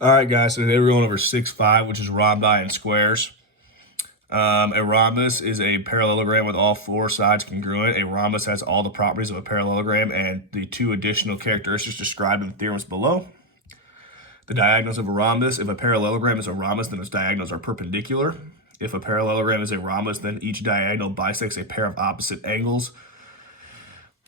All right, guys, so today we're going over 6.5, which is rhombi and squares. A rhombus is a parallelogram with all four sides congruent. A rhombus has all the properties of a parallelogram and the two additional characteristics described in the theorems below. The diagonals of a rhombus. If a parallelogram is a rhombus, then its diagonals are perpendicular. If a parallelogram is a rhombus, then each diagonal bisects a pair of opposite angles.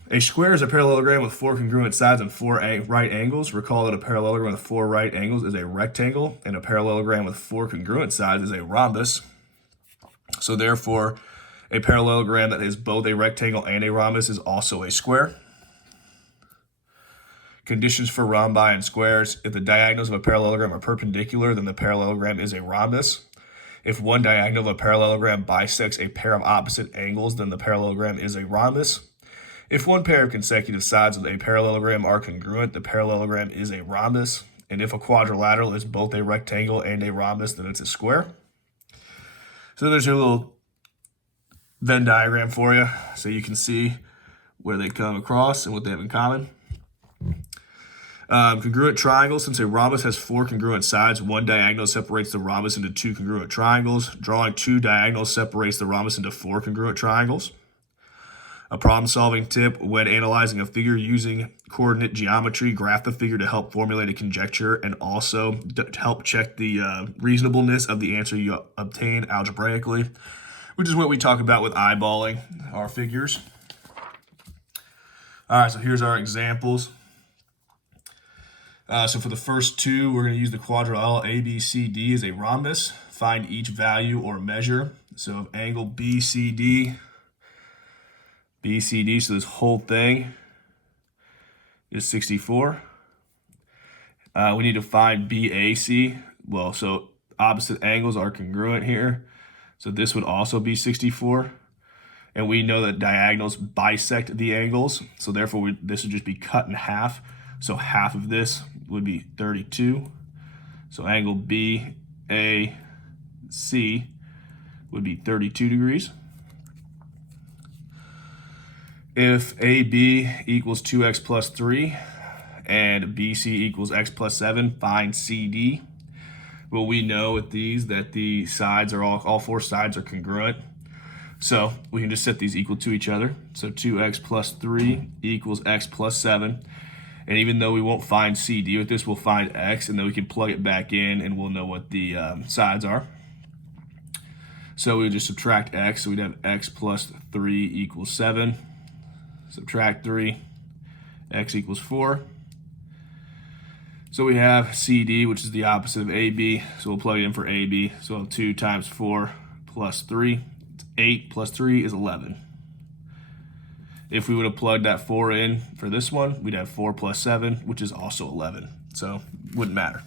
A square is a parallelogram with four congruent sides and four right angles. Recall that a parallelogram with four right angles is a rectangle, and a parallelogram with four congruent sides is a rhombus. So therefore, a parallelogram that is both a rectangle and a rhombus is also a square. Conditions for rhombi and squares. If the diagonals of a parallelogram are perpendicular, then the parallelogram is a rhombus. If one diagonal of a parallelogram bisects a pair of opposite angles, then the parallelogram is a rhombus. If one pair of consecutive sides of a parallelogram are congruent, the parallelogram is a rhombus. And if a quadrilateral is both a rectangle and a rhombus, then it's a square. So there's your little Venn diagram for you, so you can see where they come across and what they have in common. Congruent triangles. Since a rhombus has four congruent sides, one diagonal separates the rhombus into two congruent triangles. Drawing two diagonals separates the rhombus into four congruent triangles. A problem-solving tip: when analyzing a figure using coordinate geometry, graph the figure to help formulate a conjecture and also to help check the reasonableness of the answer you obtain algebraically, which is what we talk about with eyeballing our figures. All right, so here's our examples. So for the first two, we're going to use the quadrilateral ABCD as a rhombus. Find each value or measure. So of angle BCD, so this whole thing is 64. We need to find BAC. Well, so opposite angles are congruent here. So this would also be 64. And we know that diagonals bisect the angles. So therefore, this would just be cut in half. So half of this would be 32. So angle BAC would be 32 degrees. If AB equals 2x plus 3 and BC equals x plus 7, find CD. Well, we know with these that the sides are all four sides are congruent. So we can just set these equal to each other. So 2x plus 3 equals x plus 7. And even though we won't find CD with this, we'll find x, and then we can plug it back in and we'll know what the sides are. So we would just subtract x. So we'd have x plus 3 equals 7. Subtract 3, x equals 4. So we have CD, which is the opposite of AB. So we'll plug it in for AB. So 2 times 4 plus 3, 8 plus 3 is 11. If we would have plugged that 4 in for this one, we'd have 4 plus 7, which is also 11. So wouldn't matter.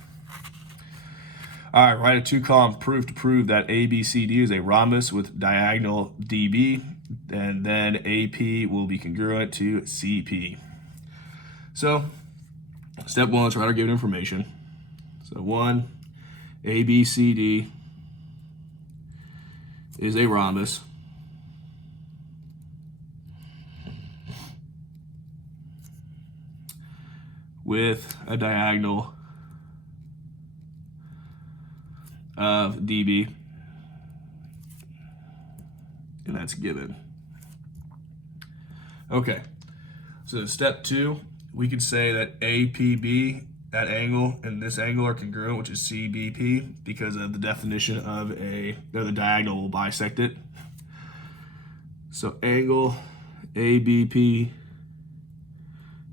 All right, write a two-column proof to prove that ABCD is a rhombus with diagonal DB, and then AP will be congruent to CP. So step one, let's write our given information. So 1, ABCD is a rhombus with a diagonal of DB, and that's given. Okay, so step 2, we could say that APB, that angle, and this angle are congruent, which is CBP, because of the definition of the diagonal will bisect it. So angle ABP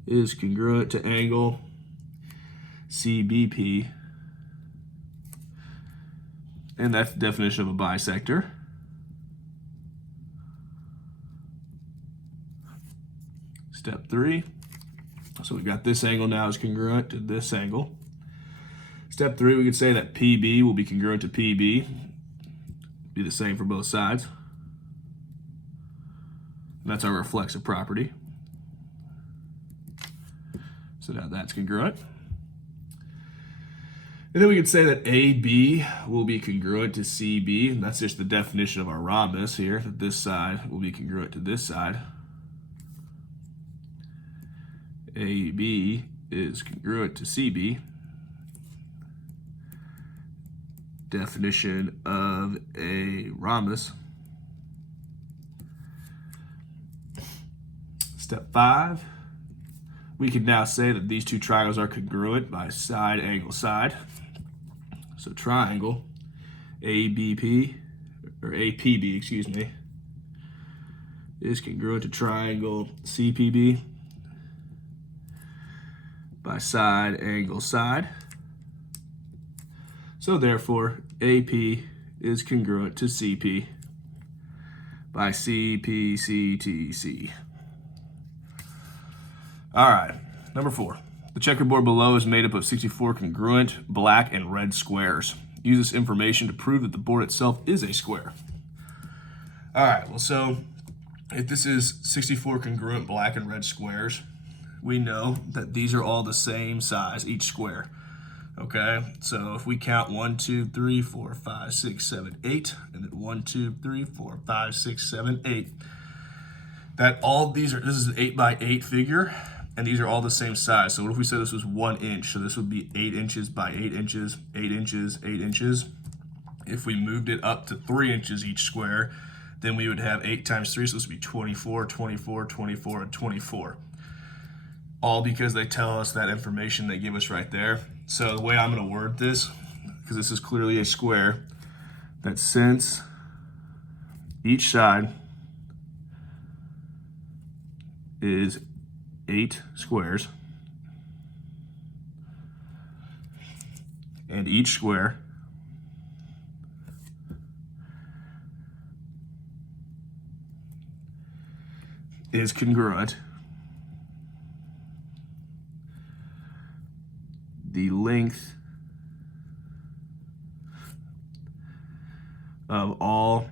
is congruent to angle CBP, and that's the definition of a bisector. Step 3, so we've got this angle now is congruent to this angle. Step 3, we could say that PB will be congruent to PB, be the same for both sides. And that's our reflexive property. So now that's congruent. And then we could say that AB will be congruent to CB, and that's just the definition of our rhombus here, that this side will be congruent to this side. AB is congruent to CB. definition of a rhombus. Step 5, we can now say that these two triangles are congruent by side, angle, side. So triangle ABP, or APB, excuse me, is congruent to triangle CPB by side, angle, side. So therefore, AP is congruent to CP by CPCTC. All right, number 4. The checkerboard below is made up of 64 congruent black and red squares. Use this information to prove that the board itself is a square. All right, well, so if this is 64 congruent black and red squares, we know that these are all the same size, each square. Okay, so if we count 1, 2, 3, 4, 5, 6, 7, 8, and then 1, 2, 3, 4, 5, 6, 7, 8, that all these are, this is an 8 by 8 figure, and these are all the same size. So what if we said this was 1 inch? So this would be 8 inches by 8 inches, 8 inches, 8 inches. If we moved it up to 3 inches each square, then we would have 8 times 3, so this would be 24, 24, 24, and 24. All because they tell us that information they give us right there. So the way I'm going to word this, because this is clearly a square, that since each side is 8 squares, and each square is congruent, the length of all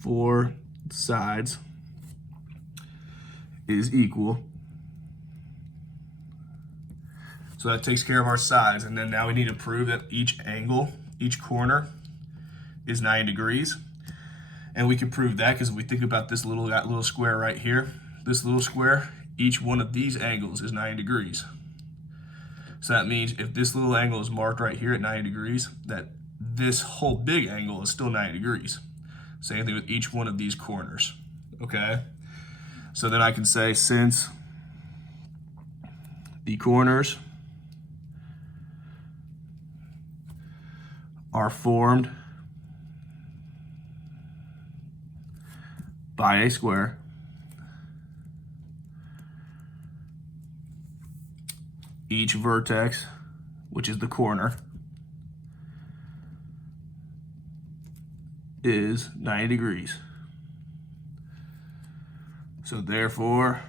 4 sides is equal. So that takes care of our sides, and then now we need to prove that each angle, each corner is 90 degrees. And we can prove that because if we think about this little square right here, this little square, each one of these angles is 90 degrees. So that means if this little angle is marked right here at 90 degrees, that this whole big angle is still 90 degrees. Same thing with each one of these corners, okay? So then I can say since the corners are formed by a square, each vertex, which is the corner, is 90 degrees. So therefore,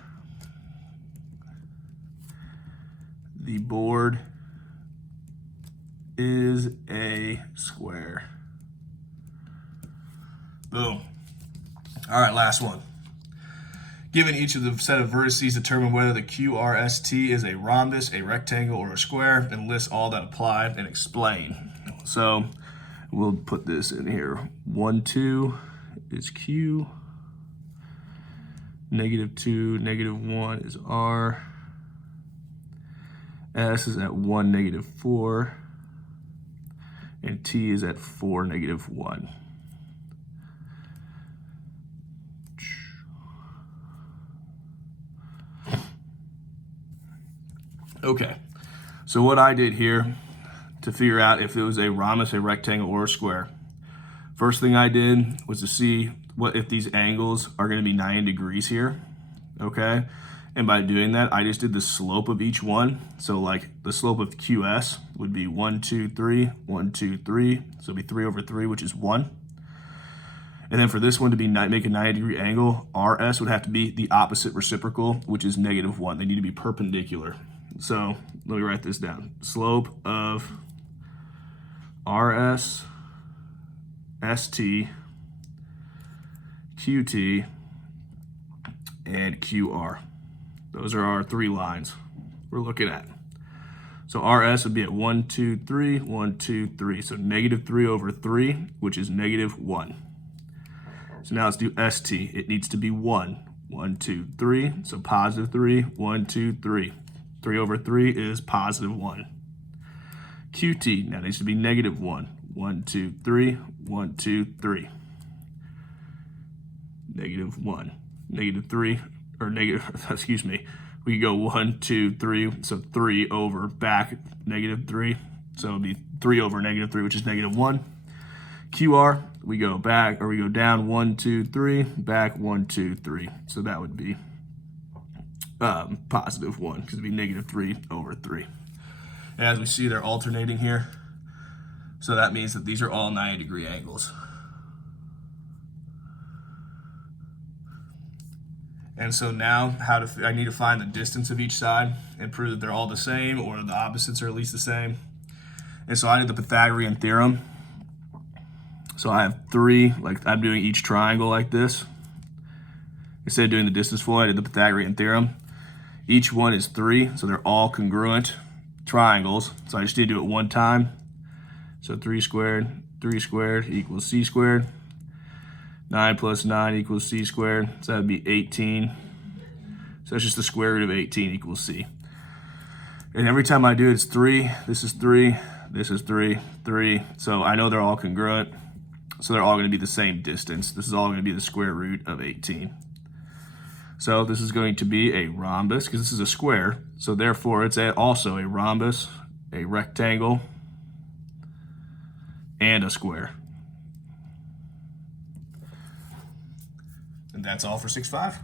the board is a square. Boom. All right, last one. Given each of the set of vertices, determine whether the QRST is a rhombus, a rectangle, or a square, and list all that apply and explain. So we'll put this in here. 1, 2 is Q. -2, -1 is R. S is at 1, -4. And T is at 4, -1. Okay, so what I did here to figure out if it was a rhombus, a rectangle, or a square, first thing I did was to see what if these angles are going to be 90 degrees here, okay? And by doing that, I just did the slope of each one. So like the slope of QS would be 1, 2, 3, 1, 2, 3. So it'd be 3 over 3, which is 1. And then for this one to be make a 90-degree angle, RS would have to be the opposite reciprocal, which is -1. They need to be perpendicular. So let me write this down. Slope of RS, ST, QT, and QR. Those are our 3 lines we're looking at. So RS would be at 1, 2, 3, 1, 2, 3. So -3 over 3, which is -1. So now let's do ST. It needs to be 1. 1, 2, 3. So +3, 1, 2, 3. 3 over 3 is +1. QT now needs to be -1. 1, 2, 3, 1, 2, 3. -1, -3, or negative, excuse me. We go 1, 2, 3, so 3 over back -3. So it'll be 3 over -3, which is -1. QR, we go back, or we go down 1, 2, 3, back 1, 2, 3. So that would be +1, because it'd be -3 over 3. And as we see, they're alternating here. So that means that these are all 90-degree angles. And so now I need to find the distance of each side and prove that they're all the same or the opposites are at least the same. And so I did the Pythagorean theorem. So I have 3, like I'm doing each triangle like this. Instead of doing the distance formula, I did the Pythagorean theorem. Each one is 3, so they're all congruent triangles. So I just need to do it one time. So 3 squared equals c squared. 9 plus 9 equals c squared. So that would be 18. So that's just the square root of 18 equals c. And every time I do it, it's 3. This is 3. This is 3. 3. So I know they're all congruent. So they're all going to be the same distance. This is all going to be the square root of 18. So this is going to be a rhombus, because this is a square. So therefore, it's also a rhombus, a rectangle, and a square. And that's all for 6.5.